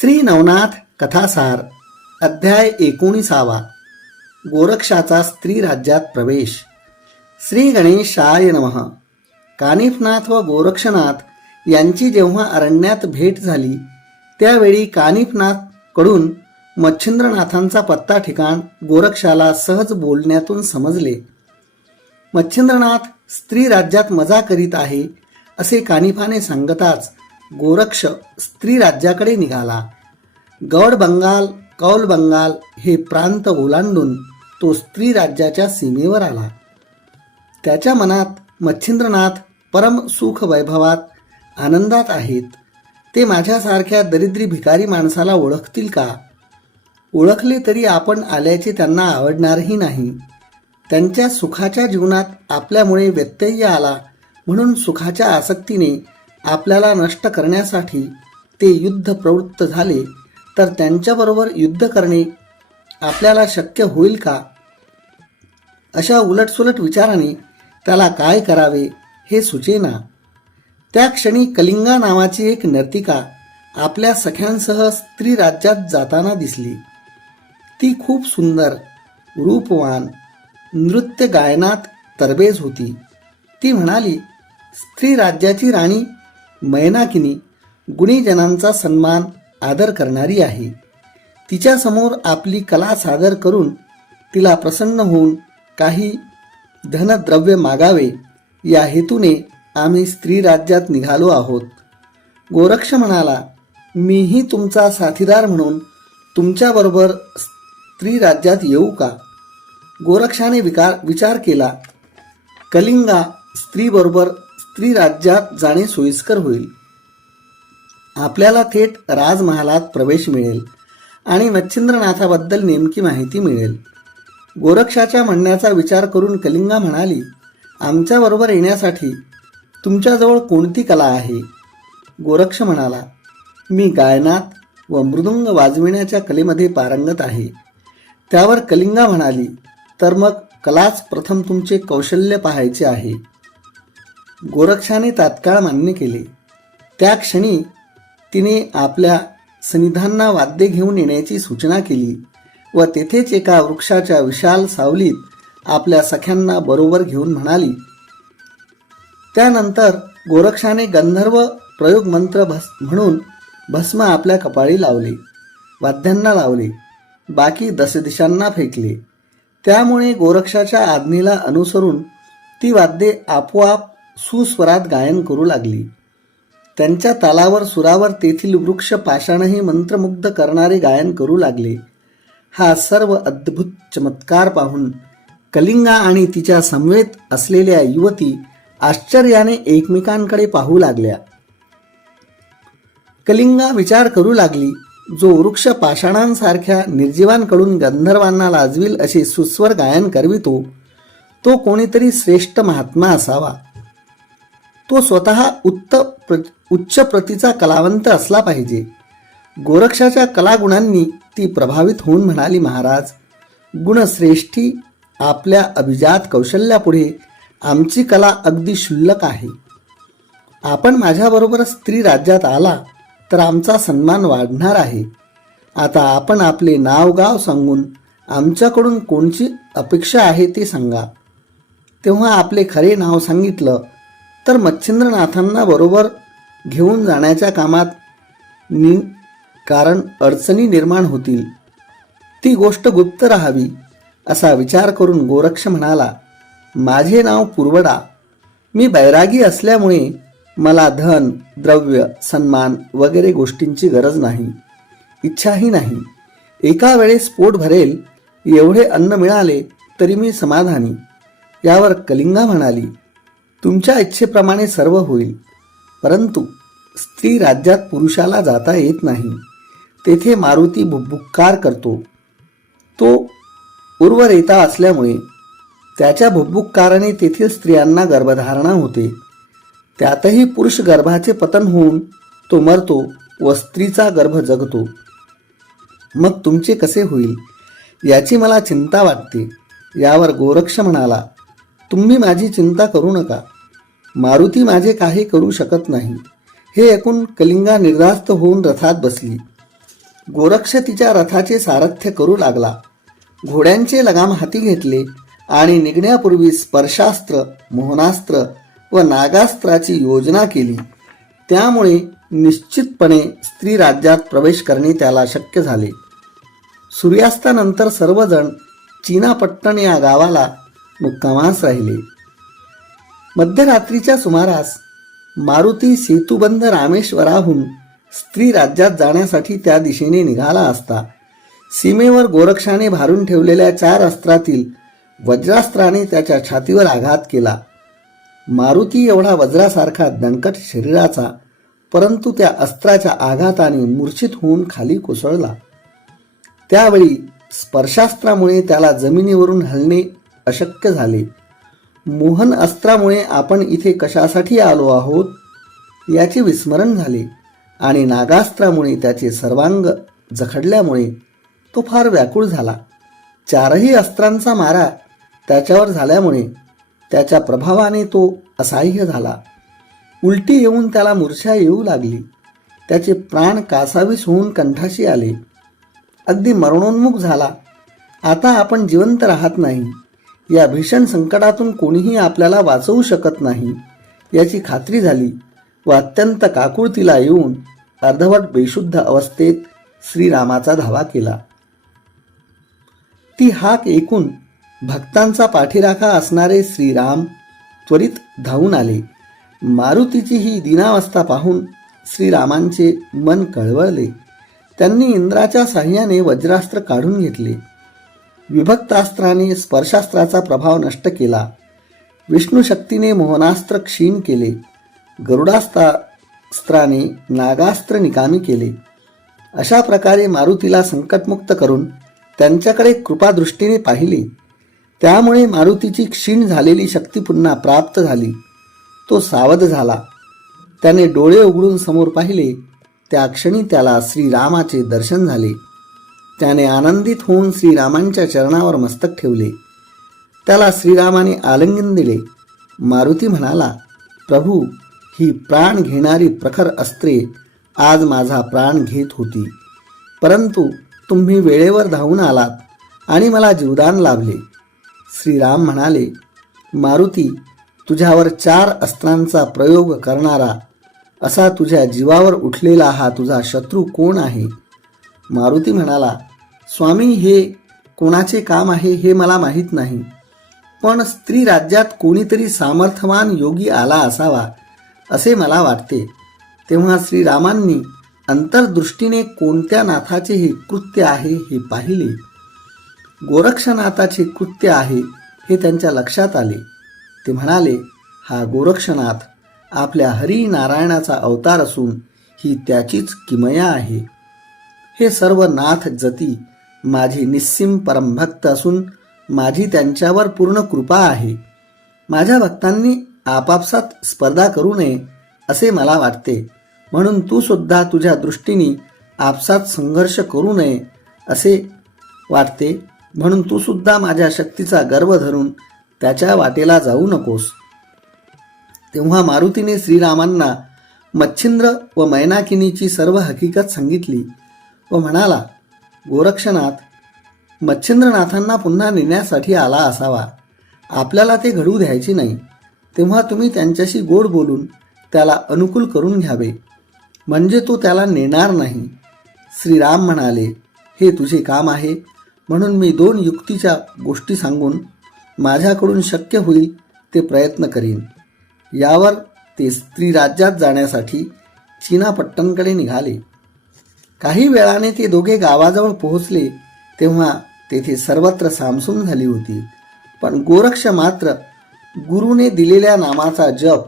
श्री नवनाथ कथासार अध्याय एकोणीसावा. गोरक्षाचा स्त्री राज्यात प्रवेश. श्री गणेशाय नमः. कानिफनाथ व गोरक्षनाथ यांची जेव्हा अरण्यात भेट झाली त्यावेळी कानिफनाथकडून मच्छिंद्रनाथांचा पत्ता ठिकाण गोरक्षाला सहज बोलण्यातून समजले. मच्छिंद्रनाथ स्त्री राज्यात मजा करीत आहे असे कानिफाने सांगताच गोरक्ष स्त्री राज्याकडे निघाला. गौड बंगाल कौल बंगाल हे प्रांत ओलांडून तो स्त्री राज्याच्या सीमेवर आला. त्याच्या मनात मच्छिंद्रनाथ परम सुख वैभवात आनंदात आहेत. ते माझ्यासारख्या दरिद्री भिकारी माणसाला ओळखतील का? ओळखले तरी आपण आल्याचे त्यांना आवडणारही नाही. त्यांच्या सुखाच्या जीवनात आपल्यामुळे व्यत्यय आला म्हणून सुखाच्या आसक्तीने आपल्याला नष्ट करण्यासाठी ते युद्ध प्रवृत्त झाले तर त्यांच्याबरोबर युद्ध करणे आपल्याला शक्य होईल का? अशा उलटसुलट विचाराने त्याला काय करावे हे सुचेना. त्या क्षणी कलिंगा नावाची एक नर्तिका आपल्या सख्यांसह स्त्री राज्यात जाताना दिसली. ती खूप सुंदर रूपवान नृत्य गायनात तरबेज होती. ती म्हणाली स्त्री राज्याची राणी मैनाकिनी गुणीजनांचा सन्मान आदर करणारी आहे. तिच्यासमोर आपली कला सादर करून तिला प्रसन्न होऊन काही धनद्रव्य मागावे या हेतूने आम्ही स्त्री राज्यात निघालो आहोत. गोरक्ष म्हणाला मीही तुमचा साथीदार म्हणून तुमच्याबरोबर स्त्री राज्यात येऊ का? गोरक्षाने विकार विचार केला कलिंगा स्त्रीबरोबर स्त्री राज्यात जाणे सोयीस्कर होईल. आपल्याला थेट राजमहालात प्रवेश मिळेल आणि मच्छिंद्रनाथाबद्दल नेमकी माहिती मिळेल. गोरक्षाच्या म्हणण्याचा विचार करून कलिंगा म्हणाली आमच्याबरोबर येण्यासाठी तुमच्याजवळ कोणती कला आहे? गोरक्ष म्हणाला मी गायनात व मृदुंग वाजविण्याच्या कलेमध्ये पारंगत आहे. त्यावर कलिंगा म्हणाली तर मग कलाच प्रथम तुमचे कौशल्य पाहायचे आहे. गोरक्षाने तात्काळ मान्य केले. त्या क्षणी तिने आपल्या सनिधांना वाद्य घेऊन येण्याची सूचना केली व तेथेच एका वृक्षाच्या विशाल सावलीत आपल्या सख्यांना बरोबर घेऊन म्हणाली त्यानंतर गोरक्षाने गंधर्व प्रयोग मंत्र भस म्हणून भस्म आपल्या कपाळी लावले वाद्यांना लावले बाकी दशदिशांना फेकले. त्यामुळे गोरक्षाच्या आज्ञेला अनुसरून ती वाद्ये आपोआप सुस्वरात गायन करू लागली. त्यांच्या तालावर सुरावर तेथील वृक्ष पाषाणही मंत्रमुग्ध करणारे गायन करू लागले. हा सर्व अद्भुत चमत्कार पाहून कलिंगा आणि तिच्या समवेत असलेल्या युवती आश्चर्याने एकमेकांकडे पाहू लागल्या. कलिंगा विचार करू लागली जो वृक्ष पाषाणांसारख्या निर्जीवांकडून गंधर्वांना लाजविल असे सुस्वर गायन करवितो तो कोणीतरी श्रेष्ठ महात्मा असावा. तो स्वतः उत्त प्र उच्च प्रतीचा कलावंत असला पाहिजे. गोरक्षाच्या कलागुणांनी ती प्रभावित होऊन म्हणाली महाराज गुणश्रेष्ठी आपल्या अभिजात कौशल्यापुढे आमची कला अगदी क्षुल्लक आहे. आपण माझ्याबरोबर स्त्री राज्यात आला तर आमचा सन्मान वाढणार आहे. आता आपण आपले नाव गाव सांगून आमच्याकडून कोणची अपेक्षा आहे ते सांगा. तेव्हा आपले खरे नाव सांगितलं तर मच्छिंद्रनाथांना बरोबर घेऊन जाण्याच्या कामात नि कारण अडचणी निर्माण होतील. ती गोष्ट गुप्त राहावी असा विचार करून गोरक्ष म्हणाला माझे नाव पूर्वडा. मी बैरागी असल्यामुळे मला धन द्रव्य सन्मान वगैरे गोष्टींची गरज नाही इच्छाही नाही. एका वेळेस पोट भरेल एवढे अन्न मिळाले तरी मी समाधानी. यावर कलिंगा म्हणाली तुमच्या इच्छेप्रमाणे सर्व होईल. परंतु स्त्री राज्यात पुरुषाला जाता येत नाही. तेथे मारुती भुब्बुक्कार करतो. तो उर्वरेता असल्यामुळे त्याच्या भुब्बुक्काराने तेथील स्त्रियांना गर्भधारणा होते. त्यातही पुरुष गर्भाचे पतन होऊन तो मरतो व स्त्रीचा गर्भ जगतो. मग तुमचे कसे होईल? याची मला चिंता वाटते. यावर गोरक्ष म्हणाला तुम्ही माझी चिंता करू नका. मारुती माझे काही करू शकत नाही. हे ऐकून कलिंगा निर्धास्त होऊन रथात बसली. गोरक्ष तिच्या रथाचे सारथ्य करू लागला. घोड्यांचे लगाम हाती घेतले आणि निघण्यापूर्वी स्पर्शास्त्र मोहनास्त्र व नागास्त्राची योजना केली. त्यामुळे निश्चितपणे स्त्री राज्यात प्रवेश करणे त्याला शक्य झाले. सूर्यास्तानंतर सर्वजण चीनापट्टण या गावाला मुक्कामास राहिले. मध्यरात्रीच्या सुमारास मारुती सेतुबंध रामेश्वराहून स्त्री राज्यात जाण्यासाठी त्या दिशेने निघाला असता. सीमेवर गोरक्षाने भारून ठेवलेल्या चार अस्त्रातील वज्रास्त्राने त्याच्या छातीवर आघात केला. मारुती एवढा वज्रासारखा दणकट शरीराचा परंतु त्या अस्त्राच्या आघाताने मूर्छित होऊन खाली कोसळला. त्यावेळी स्पर्शास्त्रामुळे त्याला जमिनीवरून हलणे अशक्य झाले. मोहन अस्त्रामुळे आपण इथे कशासाठी आलो आहोत याचे विस्मरण झाले आणि नागास्त्रामुळे त्याचे सर्वांग जखडल्यामुळे तो फार व्याकुळ झाला. चारही अस्त्रांचा मारा त्याच्यावर झाल्यामुळे त्याच्या प्रभावाने तो असह्य झाला. उलटी येऊन त्याला मूर्छा येऊ लागली. त्याचे प्राण कासावीस होऊन कंठाशी आले. अगदी मरणोन्मुख झाला. आता आपण जिवंत राहत नाही. या भीषण संकटातून कोणीही आपल्याला वाचवू शकत नाही. याची खात्री झाली व अत्यंत काकुळतीला येऊन अर्धवट बेशुद्ध अवस्थेत श्रीरामाचा धावा केला. ती हाक ऐकून भक्तांचा पाठीराखा असणारे श्रीराम त्वरित धावून आले. मारुतीची ही दिनावस्था पाहून श्रीरामांचे मन कळवळले. त्यांनी इंद्राच्या साह्याने वज्रास्त्र काढून घेतले. विभक्तास्त्राने स्पर्शास्त्राचा प्रभाव नष्ट केला. विष्णू शक्तीने मोहनास्त्र क्षीण केले. गरुडास्त्रास्त्राने नागास्त्र निकामी केले. अशा प्रकारे मारुतीला संकटमुक्त करून त्यांच्याकडे कृपादृष्टीने पाहिले. त्यामुळे मारुतीची क्षीण झालेली शक्ती पुन्हा प्राप्त झाली. तो सावध झाला. त्याने डोळे उघडून समोर पाहिले. त्या क्षणी त्याला श्रीरामाचे दर्शन झाले. त्याने आनंदित होऊन श्रीरामांच्या चरणावर मस्तक ठेवले. त्याला श्रीरामाने आलिंगन दिले. मारुती म्हणाला प्रभू ही प्राण घेणारी प्रखर अस्त्रे आज माझा प्राण घेत होती. परंतु तुम्ही वेळेवर धावून आलात आणि मला जीवदान लाभले. श्रीराम म्हणाले मारुती तुझ्यावर चार अस्त्रांचा प्रयोग करणारा असा तुझ्या जीवावर उठलेला हा तुझा शत्रू कोण आहे? मारुती म्हणाला स्वामी हे कोणाचे काम आहे हे मला माहीत नाही. पण स्त्री राज्यात कोणीतरी सामर्थ्यवान योगी आला असावा असे मला वाटते. तेव्हा श्रीरामांनी अंतर्दृष्टीने कोणत्या नाथाचे हे कृत्य आहे हे पाहिले. गोरक्षनाथाचे कृत्य आहे हे त्यांच्या लक्षात आले. ते म्हणाले हा गोरक्षनाथ आपल्या हरिनारायणाचा अवतार असून ही त्याचीच किमया आहे. हे सर्व नाथ जती माझी निस्सीम परमभक्त असून माझी त्यांच्यावर पूर्ण कृपा आहे. माझ्या भक्तांनी आपापसात स्पर्धा करू नये असे मला वाटते. म्हणून तू सुद्धा तुझ्या दृष्टीने आपसात संघर्ष करू नये असे वाटते. म्हणून तू सुद्धा माझ्या शक्तीचा गर्व धरून त्याच्या वाटेला जाऊ नकोस. तेव्हा मारुतीने श्रीरामांना मच्छिंद्र व मैनाकिनीची सर्व हकीकत सांगितली. व म्हणाला गोरक्षनाथ मच्छिंद्रनाथांना पुन्हा नेण्यासाठी आला असावा. आपल्याला ते घडू द्यायचे नाही. तेव्हा तुम्ही त्यांच्याशी गोड बोलून त्याला अनुकूल करून घ्यावे. म्हणजे तो त्याला नेणार नाही. श्रीराम म्हणाले हे तुझे काम आहे. म्हणून मी दोन युक्तीच्या गोष्टी सांगून माझ्याकडून शक्य होईल ते प्रयत्न करीन. यावर ते स्त्री राज्यात जाण्यासाठी चीनापट्टणकडे निघाले. काही वेळाने ते दोघे गावाजवळ पोहोचले तेव्हा तेथे सर्वत्र सामसूम झाली होती. पण गोरक्ष मात्र गुरुने दिलेल्या नामाचा जप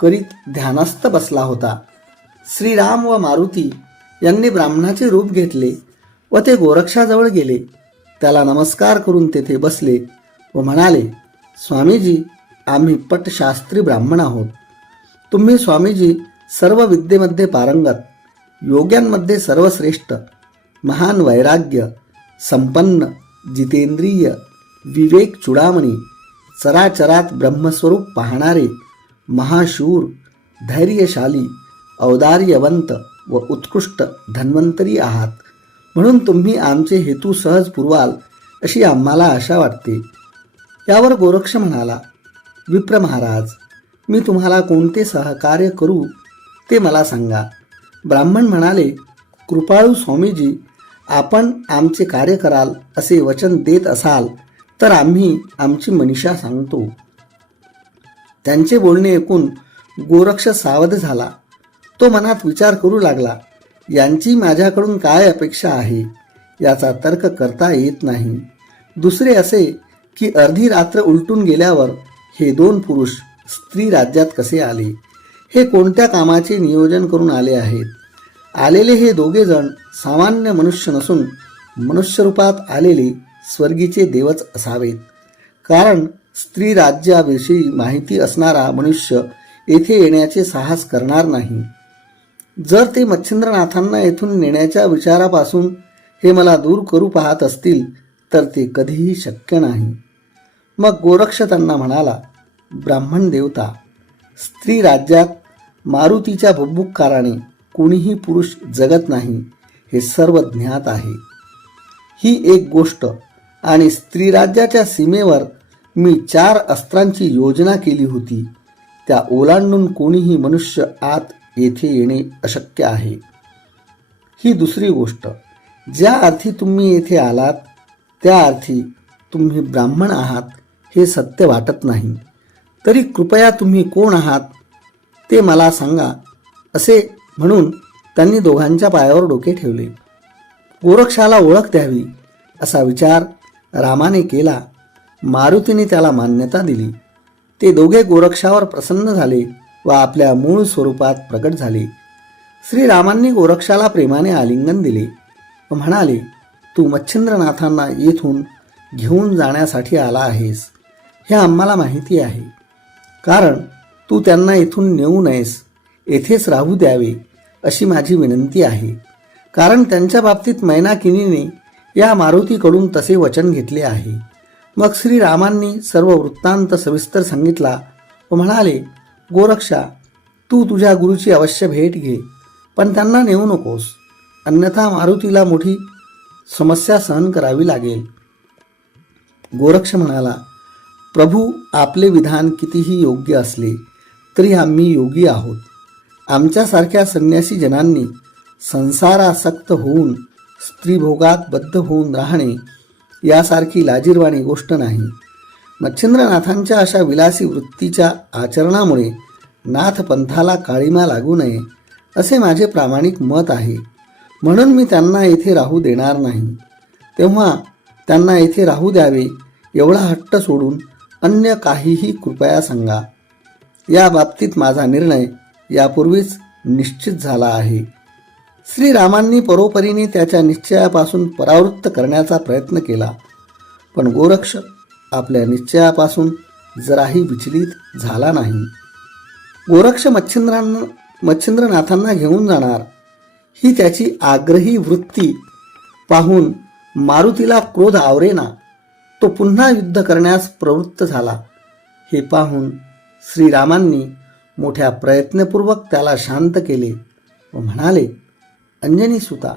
करीत ध्यानस्थ बसला होता. श्रीराम व मारुती यांनी ब्राह्मणाचे रूप घेतले व ते गोरक्षाजवळ गेले. त्याला नमस्कार करून तेथे बसले व म्हणाले स्वामीजी आम्ही पटशास्त्री ब्राह्मण आहोत. तुम्ही स्वामीजी सर्व विद्येमध्ये पारंगत योग्यांमध्ये सर्वश्रेष्ठ महान वैराग्य संपन्न जितेंद्रिय विवेक चुडामणी चराचरात ब्रह्मस्वरूप पाहणारे महाशूर धैर्यशाली औदार्यवंत व उत्कृष्ट धन्वंतरी आहात. म्हणून तुम्ही आमचे हेतू सहज पुरवाल अशी आम्हाला आशा वाटते. यावर गोरक्ष म्हणाला विप्र महाराज मी तुम्हाला कोणते सहकार्य करू ते मला सांगा. ब्राह्मण म्हणाले कृपाळू स्वामीजी आपण आमचे कार्य कराल असे वचन देत असाल तर आम्ही आमची मनीषा सांगतो. त्यांचे बोलणे ऐकून गोरक्ष सावध झाला. तो मनात विचार करू लागला यांची माझ्याकडून काय अपेक्षा आहे? याचा तर्क करता येत नाही. दुसरे असे की अर्धी रात्र उलटून गेल्यावर हे दोन पुरुष स्त्री राज्यात कसे आले? हे कोणत्या कामाचे नियोजन करून आले आहेत? आलेले हे दोघेजण सामान्य मनुष्य नसून मनुष्यरूपात आलेले स्वर्गीचे देवच असावेत. कारण स्त्री राज्याविषयी माहिती असणारा मनुष्य येथे येण्याचे साहस करणार नाही. जर ते मच्छिंद्रनाथांना येथून नेण्याच्या विचारापासून हे मला दूर करू पाहत असतील तर ते कधीही शक्य नाही. मग गोरक्ष त्यांना म्हणाला ब्राह्मण देवता स्त्री राज्यात मारुतीच्या बुब्बुक्काराने कोणीही पुरुष जगत नाही हे सर्व ज्ञात आहे. ही एक गोष्ट आणि स्त्रीराज्याच्या सीमेवर मी चार अस्त्रांची योजना केली होती. त्या ओलांडून कोणीही मनुष्य आत येथे येणे अशक्य आहे. ही दुसरी गोष्ट. ज्या अर्थी तुम्ही येथे आलात त्या अर्थी तुम्ही ब्राह्मण आहात हे सत्य वाटत नाही. तरी कृपया तुम्ही कोण आहात ते मला सांगा असे म्हणून त्यांनी दोघांच्या पायावर डोके ठेवले. गोरक्षाला ओळख द्यावी असा विचार रामाने केला. मारुतीने त्याला मान्यता दिली. ते दोघे गोरक्षावर प्रसन्न झाले व आपल्या मूळ स्वरूपात प्रकट झाले. श्रीरामांनी गोरक्षाला प्रेमाने आलिंगन दिले व म्हणाले तू मच्छिंद्रनाथांना येथून घेऊन जाण्यासाठी आला आहेस. हे आम्हाला माहिती आहे. कारण तू त्यांना इथून नेऊ नयेस. येथेच राहू द्यावे अशी माझी विनंती आहे. कारण त्यांच्या बाबतीत मैनाकिनीने या मारुतीकडून तसे वचन घेतले आहे. मग श्रीरामांनी सर्व वृत्तांत सविस्तर सांगितला व म्हणाले गोरक्षा तू तुझ्या गुरुची अवश्य भेट घे पण त्यांना नेऊ नकोस. अन्यथा मारुतीला मोठी समस्या सहन करावी लागेल. गोरक्ष म्हणाला प्रभू आपले विधान कितीही योग्य असले तरी आम्ही योगी आहोत. आमच्यासारख्या संन्यासी जनांनी संसारासक्त होऊन स्त्रीभोगात बद्ध होऊन राहणे यासारखी लाजीरवाणी गोष्ट नाही. मच्छिंद्रनाथांच्या अशा विलासी वृत्तीच्या आचरणामुळे नाथ पंथाला काळीमा लागू नये असे माझे प्रामाणिक मत आहे. म्हणून मी त्यांना येथे राहू देणार नाही. तेव्हा त्यांना येथे राहू द्यावे एवढा हट्ट सोडून अन्य काहीही कृपया सांगा. या बाबतीत माझा निर्णय यापूर्वीच निश्चित झाला आहे. श्रीरामांनी परोपरीने त्याच्या निश्चयापासून परावृत्त करण्याचा प्रयत्न केला. पण गोरक्ष आपल्या निश्चयापासून जराही विचलित झाला नाही. गोरक्ष मच्छिंद्रांना मच्छिंद्रनाथांना घेऊन जाणार. ही त्याची आग्रही वृत्ती पाहून मारुतीला क्रोध आवरेना. तो पुन्हा युद्ध करण्यास प्रवृत्त झाला. हे पाहून श्रीरामांनी मोठ्या प्रयत्नपूर्वक त्याला शांत केले व म्हणाले अंजनी सुता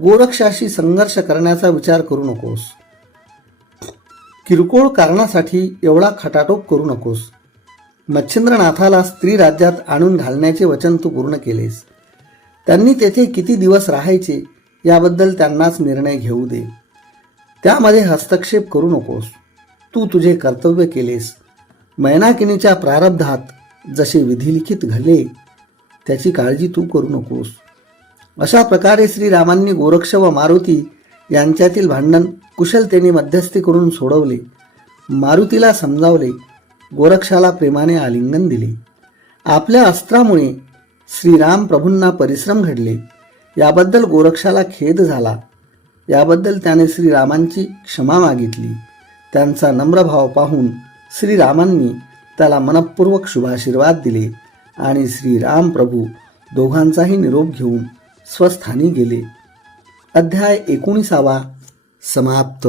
गोरक्षाशी संघर्ष करण्याचा विचार करू नकोस. किरकोळ कारणासाठी एवढा खटाटोप करू नकोस. मच्छिंद्रनाथाला स्त्री राज्यात आणून घालण्याचे वचन तू पूर्ण केलेस. त्यांनी तेथे किती दिवस राहायचे याबद्दल त्यांनाच निर्णय घेऊ दे. त्यामध्ये हस्तक्षेप करू नकोस. तू तुझे कर्तव्य केलेस. मैनाकिनीच्या प्रारब्धात जसे विधिलिखित घडले त्याची काळजी तू करू नकोस. अशा प्रकारे श्रीरामांनी गोरक्ष व मारुती यांच्यातील भांडण कुशलतेने मध्यस्थी करून सोडवले. मारुतीला समजावले गोरक्षाला प्रेमाने आलिंगन दिले. आपल्या अस्त्रामुळे श्रीराम प्रभूंना परिश्रम घडले. याबद्दल गोरक्षाला खेद झाला. याबद्दल त्याने श्रीरामांची क्षमा मागितली. त्यांचा नम्रभाव पाहून श्रीरामांनी त्याला मनपूर्वक शुभाशीर्वाद दिले आणि श्रीराम प्रभू दोघांचाही निरोप घेऊन स्वस्थानी गेले. अध्याय एकोणीसावा समाप्त.